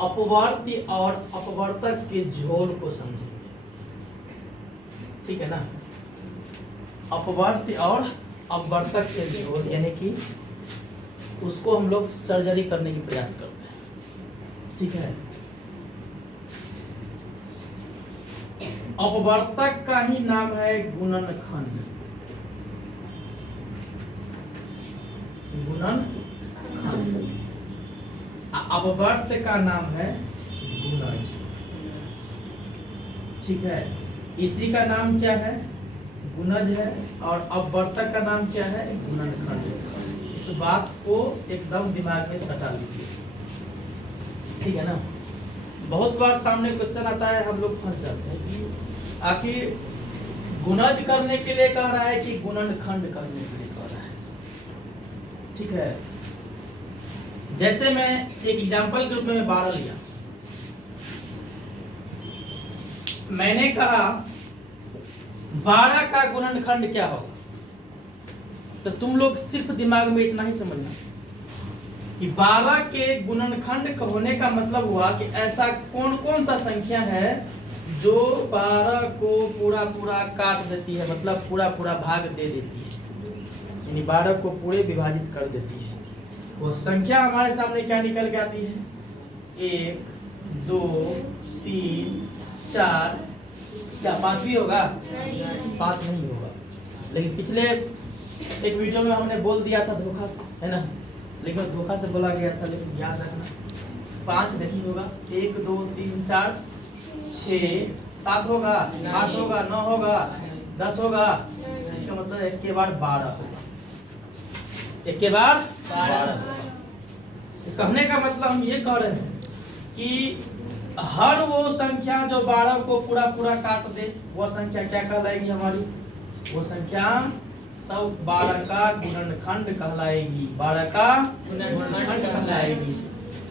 अपवर्ती और अपवर्तक के जोड़ को समझेंगे, ठीक है ना। अपवर्ती और अपवर्तक के जोड़ यानी कि उसको हम लोग सर्जरी करने की प्रयास करते हैं, ठीक है। अपवर्तक का ही नाम है गुणनखंड, गुणनखंड। अपवर्त का नाम है गुणज, ठीक है। इसी का नाम क्या है, गुणज है, और अपवर्तक का नाम क्या है, गुणनखंड। इस बात को एकदम दिमाग में सटा लीजिए, ठीक है ना। बहुत बार सामने क्वेश्चन आता है, हम लोग फंस जाते हैं कि आखिर गुणज करने के लिए कह रहा है कि गुणनखंड करने के लिए कह रहा है, ठीक है। जैसे मैं एक एग्जांपल के रूप में 12 लिया, मैंने कहा 12 का गुणनखंड क्या होगा, तो तुम लोग सिर्फ दिमाग में इतना ही समझना कि 12 के गुणनखंड होने का मतलब हुआ कि ऐसा कौन कौन सा संख्या है जो 12 को पूरा पूरा काट देती है, मतलब पूरा पूरा भाग दे देती है, यानी 12 को पूरे विभाजित कर देती है। वह संख्या हमारे सामने क्या निकल के आती है, 1 2 3 4, क्या 5 भी होगा, 5 नहीं होगा। लेकिन पिछले एक वीडियो में हमने बोल दिया था धोखा से, है ना, लेकिन धोखा से बोला गया था, लेकिन याद रखना 5 नहीं होगा। 1 2 3 4 6 7 होगा, 8 होगा, 9 होगा, 10 होगा। इसका मतलब एक के बाद 12 होगा, एक के बाद 12 होगा। तो कहने का मतलब हम ये कह रहे हैं कि हर वो संख्या जो 12 को पूरा पूरा काट दे, वो संख्या क्या कहलाएगी हमारी, वो संख्या सब 12 का गुणनखंड कहलाएगी, 12 का गुणनखंड कहलाएगी।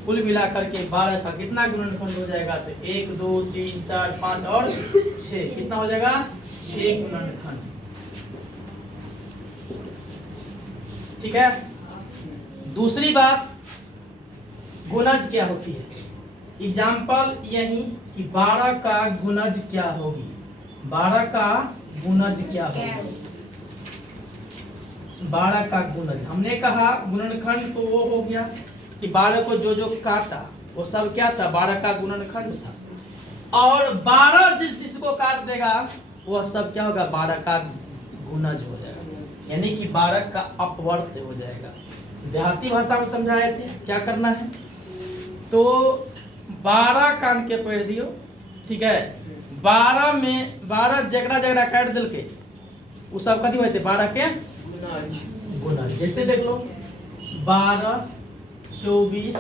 कुल मिलाकर के 12 का कितना गुणनखंड हो जाएगा, तो 1 2 3 4 5 और 6, कितना हो जाएगा, 6 गुणनखंड, ठीक है। दूसरी बात, गुणज क्या होती है, एग्जाम्पल यही कि 12 का गुणज क्या होगी, 12 का गुणज क्या होगी, 12 का गुणज। हमने कहा गुणनखंड तो वो हो गया कि 12 को जो जो काटा वो सब क्या था, 12 का गुणनखंड था। और 12 जिसको काट देगा वो सब क्या होगा, 12 का गुणज हो जाएगा, यानी कि 12 का अपवर्त हो जाएगा। देहाती भाषा में समझाए थे क्या करना है, तो 12 कान के पढ़ दियो, ठीक है। 12 में 12 जगड़ा जगड़ा काट दिल के वो सब कथी होते, 12 के गुणज। जैसे देख लो 12 24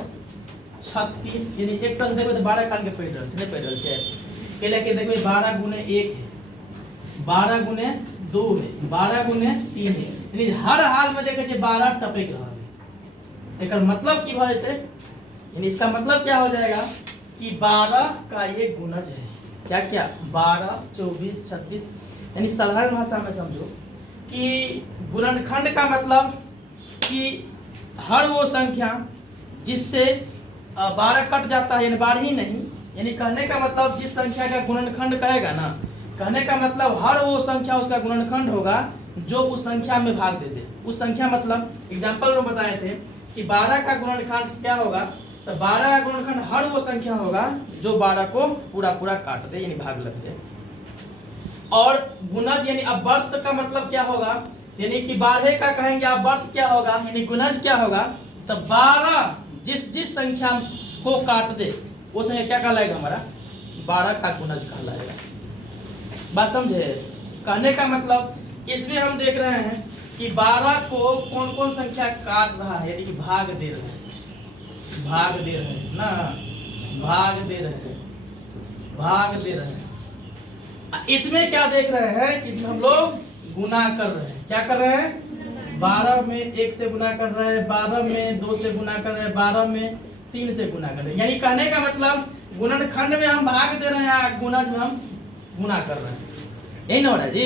36, यानी एक तरह से देखो तो 12 कान के पढ़ रहे नहीं पढ़ रहे के लेके देखो 12 गुने 1 है, 12 गुने 2 है, 12 गुने 3 है, यानी हर हाल में देखे 12 टपक रहा है। एक मतलब की बात है, यानी इसका मतलब क्या हो जाएगा कि 12 का ये गुणज है, क्या क्या 12 24 36, यानी साधारण भाषा में समझो कि गुणनखंड का मतलब कि हर वो संख्या जिससे 12 कट जाता है, यानी 12 ही नहीं, यानी कहने का मतलब जिस संख्या का गुणनखंड कहेगा ना, कहने का मतलब हर वो संख्या उसका गुणनखंड होगा जो उस संख्या में भाग दे दे। उस संख्या मतलब एग्जाम्पल में बताए थे कि 12 का गुणनखंड क्या होगा, तो 12 का गुणनखंड हर वो संख्या होगा जो 12 को पूरा पूरा काट दे, यानी भाग लग जाए। और गुणज यानी अपवर्त का मतलब क्या होगा, यानी कि 12 का कहेंगे अपवर्त क्या होगा, यानी गुणज क्या होगा, तो 12 जिस जिस संख्या को काट दे वो संख्या क्या कहलाएगा, हमारा 12 का गुणज कहलाएगा। बात समझे, कहने का मतलब इसमें हम देख रहे हैं कि 12 को कौन कौन संख्या काट रहा है, यानी कि भाग दे रहे हैं, भाग दे रहे हैं ना, भाग दे रहे हैं, भाग दे रहे हैं। इसमें क्या देख रहे हैं कि इसमें हम लोग गुना कर रहे हैं, क्या कर रहे हैं, 12 में 1 से गुना कर रहे हैं, 12 में 2 से गुना कर रहे हैं, 12 में 3 से गुना कर रहे हैं। यानी कहने का मतलब गुणनखंड में हम भाग दे रहे हैं, गुणज में हम गुना कर रहे हैं, यही ना हो रहा है जी,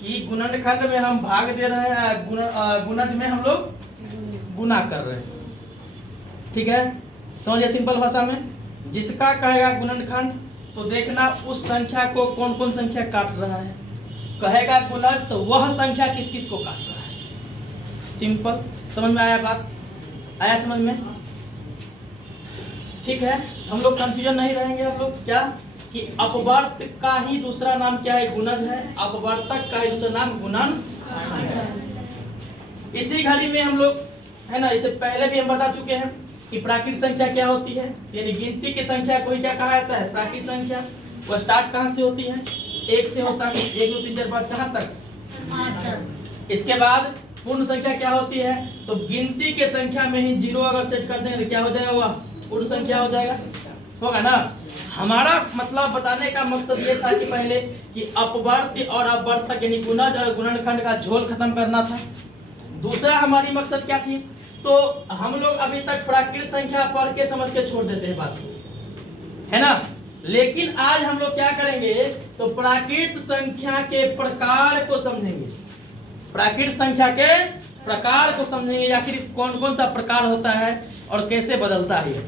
कि गुणनखंड में हम भाग दे रहे हैं, गुणज में हम लोग गुना कर रहे हैं, ठीक है। समझिए सिंपल भाषा में। जिसका कहेगा गुणनखंड तो देखना उस संख्या को कौन कौन संख्या काट रहा है। कहेगा गुणज तो वह संख्या किस किस को काट रहा है। सिंपल, समझ में आया बात? आया समझ में? ठीक है, हम लोग कंफ्यूजन नहीं रहेंगे। हम लोग क्या कि अपवर्त का ही दूसरा नाम क्या है? गुणज है। अपवर्तक का ही दूसरा नाम गुणनखंड है। इसी घड़ी में हम लोग है ना, इससे पहले भी हम बता चुके हैं कि प्राकृत संख्या क्या होती है, यानी गिनती की संख्या को ही क्या कहा जाता है? प्राकृत संख्या। वो स्टार्ट कहाँ से होती है? एक से होता है। 1 2 3 4 5 कहाँ तक? इसके बाद पूर्ण संख्या क्या होती है? तो गिनती के संख्या में ही 0 अगर सेट कर देंगे तो क्या हो जाएगा? वह पूर्ण संख्या हो जाएगा, होगा ना। हमारा मतलब बताने का मकसद ये था कि पहले कि अपवर्त और अपवर्तक यानी गुणज और गुणनखंड का झोल खत्म करना था। दूसरा हमारी मकसद क्या थी? तो हम लोग अभी तक प्राकृत संख्या पढ़ के समझ के छोड़ देते हैं बात को, है ना। लेकिन आज हम लोग क्या करेंगे? तो प्राकृत संख्या के प्रकार को समझेंगे। प्राकृत संख्या के प्रकार को समझेंगे, आखिर कौन कौन सा प्रकार होता है और कैसे बदलता है।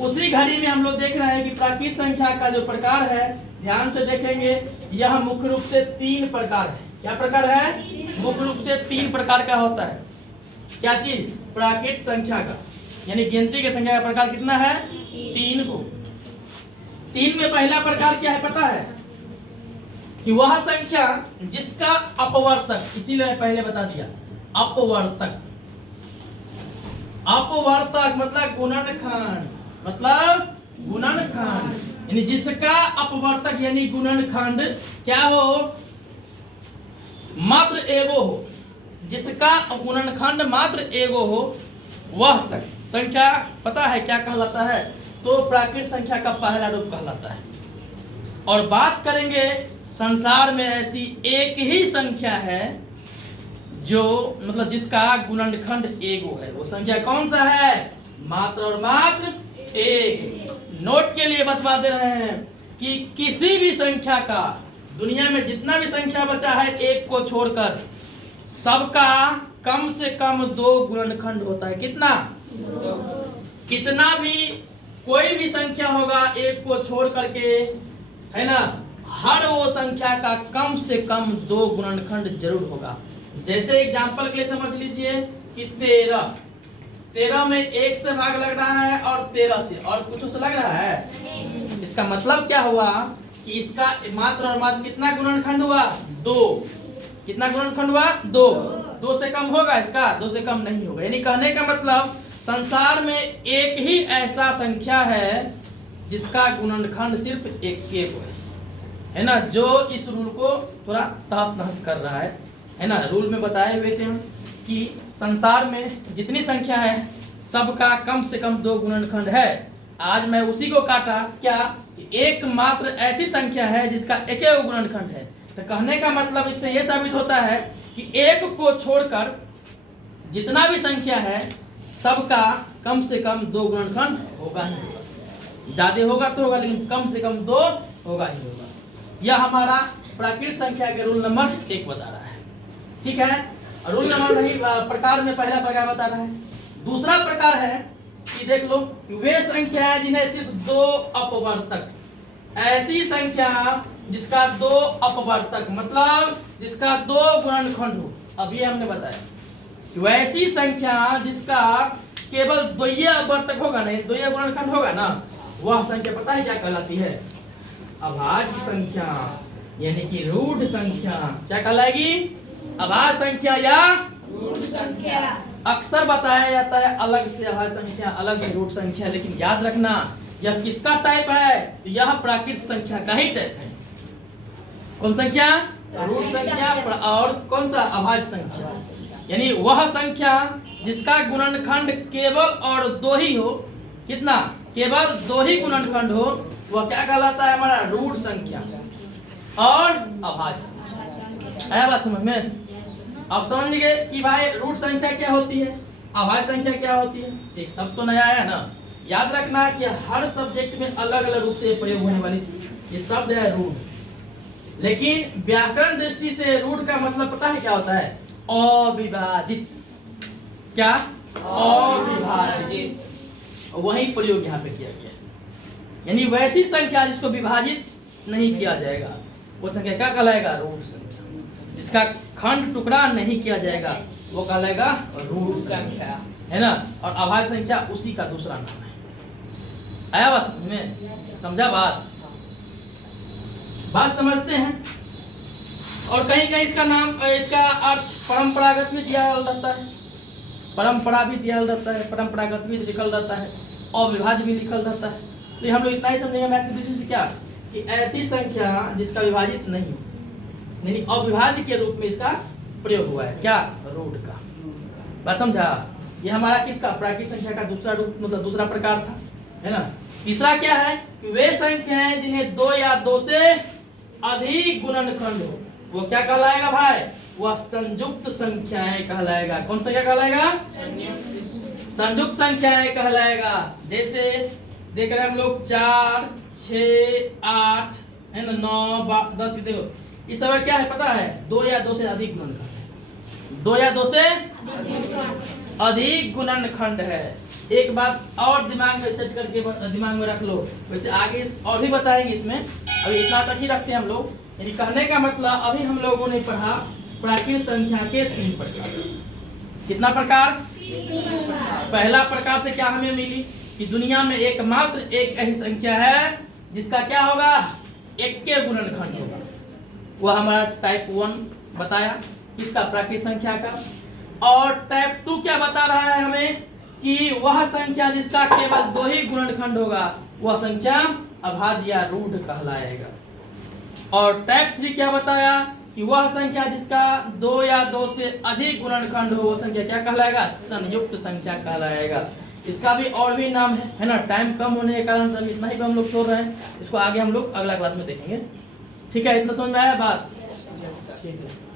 उसी घड़ी में हम लोग देख रहे हैं कि प्राकृत संख्या का जो प्रकार है, ध्यान से देखेंगे, यह मुख्य रूप से 3 प्रकार है। क्या प्रकार है? मुख्य रूप से 3 प्रकार का होता है। क्या चीज? प्राकृत संख्या का, यानी गिनती की संख्या का प्रकार कितना है? 3 को। 3 में पहला प्रकार क्या है पता है? कि वह संख्या जिसका अपवर्तक, इसीलिए पहले बता दिया, अपवर्तक। अपवर्तक मतलब गुणनखंड, मतलब गुणनखंड यानी जिसका अपवर्तक यानी गुणनखंड क्या हो? मात्र एगो हो। जिसका गुणनखंड मात्र एगो हो, वह संख्या पता है क्या कहलाता है? तो प्राकृत संख्या का पहला रूप कहलाता है। और बात करेंगे संसार में ऐसी एक ही संख्या है जो मतलब जिसका गुणनखंड एगो है। वो संख्या कौन सा है? मात्र और मात्र एक। नोट के लिए बता दे रहे हैं कि किसी भी संख्या का, दुनिया में जितना भी संख्या बचा है एक को छोड़कर, सबका कम से कम 2 गुणनखंड होता है। कितना? 2। कितना भी कोई भी संख्या होगा एक को छोड़ करके, है ना, हर वो संख्या का कम से कम 2 गुणनखंड जरूर होगा। जैसे एग्जांपल के लिए समझ लीजिए कि 13 में 1 से भाग लग रहा है और 13 से और कुछ से लग रहा है। इसका मतलब क्या हुआ कि इसका मात्र और मात्र कितना गुणनखंड हुआ? 2। कितना गुणनखंड हुआ? 2। 2 से कम होगा इसका? 2 से कम नहीं होगा। यानी कहने का मतलब संसार में एक ही ऐसा संख्या है जिसका गुणनखंड सिर्फ एक है ना। जो इस रूल को थोड़ा तहस नहस कर रहा है ना। रूल में बताए हुए थे हम कि संसार में जितनी संख्या है सबका कम से कम 2 गुणनखंड है। आज मैं उसी को काटा क्या, एकमात्र ऐसी संख्या है जिसका एक गुणनखंड है। तो कहने का मतलब इससे यह साबित होता है कि एक को छोड़कर जितना भी संख्या है सबका कम से कम 2 गुणनखंड होगा ही होगा। ज्यादा होगा तो होगा लेकिन कम से कम 2 होगा ही होगा। यह हमारा प्राकृत संख्या के रूल नंबर 1 बता रहा है। ठीक है, रूल नंबर नहीं प्रकार में पहला प्रकार बता रहा है। दूसरा प्रकार है कि देख लो, वे संख्या है जिन्हें सिर्फ 2 अपवर्तक, ऐसी संख्या जिसका 2 अपवर्तक मतलब जिसका 2 गुणनखंड हो। अभी हमने बताया वैसी संख्या जिसका केवल 2 अपवर्तक होगा ना, 2 गुणनखंड होगा ना, वह संख्या पता है क्या कहलाती है? अभाज्य संख्या, यानी कि रूट संख्या। क्या कहलाएगी? अभाज्य संख्या या रूट संख्या। अक्सर बताया जाता है अलग से अभाज्य संख्या, अलग से रूट संख्या, लेकिन याद रखना यह किसका टाइप है? तो यह प्राकृत संख्या का ही टाइप है। कौन संख्या? रूट संख्या। और कौन सा? अभाज्य संख्या, यानी वह संख्या जिसका गुणनखंड केवल और 2 ही हो। कितना? केवल 2 ही गुणनखंड हो, वह क्या कहलाता है? हमारा रूट संख्या और अभाज्य संख्या। आया बात समझ में? अब समझ गए कि भाई रूट संख्या क्या होती है, अभाज्य संख्या क्या होती है। एक शब्द तो नया आया ना। याद रखना कि हर सब्जेक्ट में अलग अलग रूप से प्रयोग होने वाली ये शब्द है रूट। लेकिन व्याकरण दृष्टि से रूट का मतलब पता है क्या होता है? अविभाजित। क्या? अविभाजित। वही प्रयोग यहाँ पे किया गया। यानी वैसी संख्या जिसको विभाजित नहीं किया जाएगा वो संख्या क्या कहलाएगा? रूट संख्या। जिसका खंड टुकड़ा नहीं किया जाएगा वो कहलाएगा रूट संख्या, है ना। और अभाज्य संख्या उसी का दूसरा नाम है। आया बात समझ में? समझा बात समझते हैं। और कहीं कहीं इसका नाम, इसका अर्थ परंपरागत भी दिया रहता है, परंपरा भी दिया रहता है, परंपरागत भी लिखल रहता है, अविभाज्य भी लिखल रहता है। तो हम लोग इतना ही समझेंगे मैथ की दृष्टि से क्या, कि ऐसी संख्या जिसका विभाजित नहीं हो, यानी अविभाज्य के रूप में इसका प्रयोग हुआ है, क्या? रूट का। बात समझा? ये हमारा किसका? प्राकृतिक संख्या का दूसरा रूप, मतलब दूसरा प्रकार था, है ना। तीसरा क्या है कि वे संख्याएं जिन्हें 2 या 2 से अधिक गुणनखंड हो वो क्या कहलाएगा भाई? वह संयुक्त संख्याएं कहलाएगा। कौन संख्या कहलाएगा? संयुक्त संख्याएं कहलाएगा। जैसे देख रहे हैं हम लोग 4, 6, 8, है ना, 9, 10। देखो इस समय क्या है पता है? 2 या 2 से अधिक गुणनखंड है। 2 या 2 से अधिक गुणनखंड है। एक बात और दिमाग में सेट करके दिमाग में रख लो, वैसे आगे और भी बताएंगे इसमें, अभी इतना तक ही रखते हैं हम लोग। यानी कहने का मतलब अभी हम लोगों ने पढ़ा प्राकृतिक संख्या के 3 प्रकार। कितना प्रकार? 3 पहला प्रकार से क्या हमें मिली कि दुनिया में एकमात्र एक ऐसी संख्या है जिसका क्या होगा? एक के गुणनखंड होगा। वह हमारा टाइप 1 बताया इसका प्राकृतिक संख्या का। और टाइप 2 क्या बता रहा है हमें कि वह संख्या जिसका केवल 2 ही गुणनखंड होगा वह संख्या अभाज्य या रूढ़ कहलाएगा। और टाइप 3 क्या बताया कि वह संख्या जिसका 2 या 2 से अधिक गुणनखंड हो वो संख्या क्या कहलाएगा? संयुक्त संख्या कहलाएगा। इसका भी और भी नाम है ना। टाइम कम होने के कारण सभी इतना ही हम लोग छोड़ रहे हैं, इसको आगे हम लोग अगला क्लास में देखेंगे। ठीक है, इतना समझ में आया बात? ठीक है।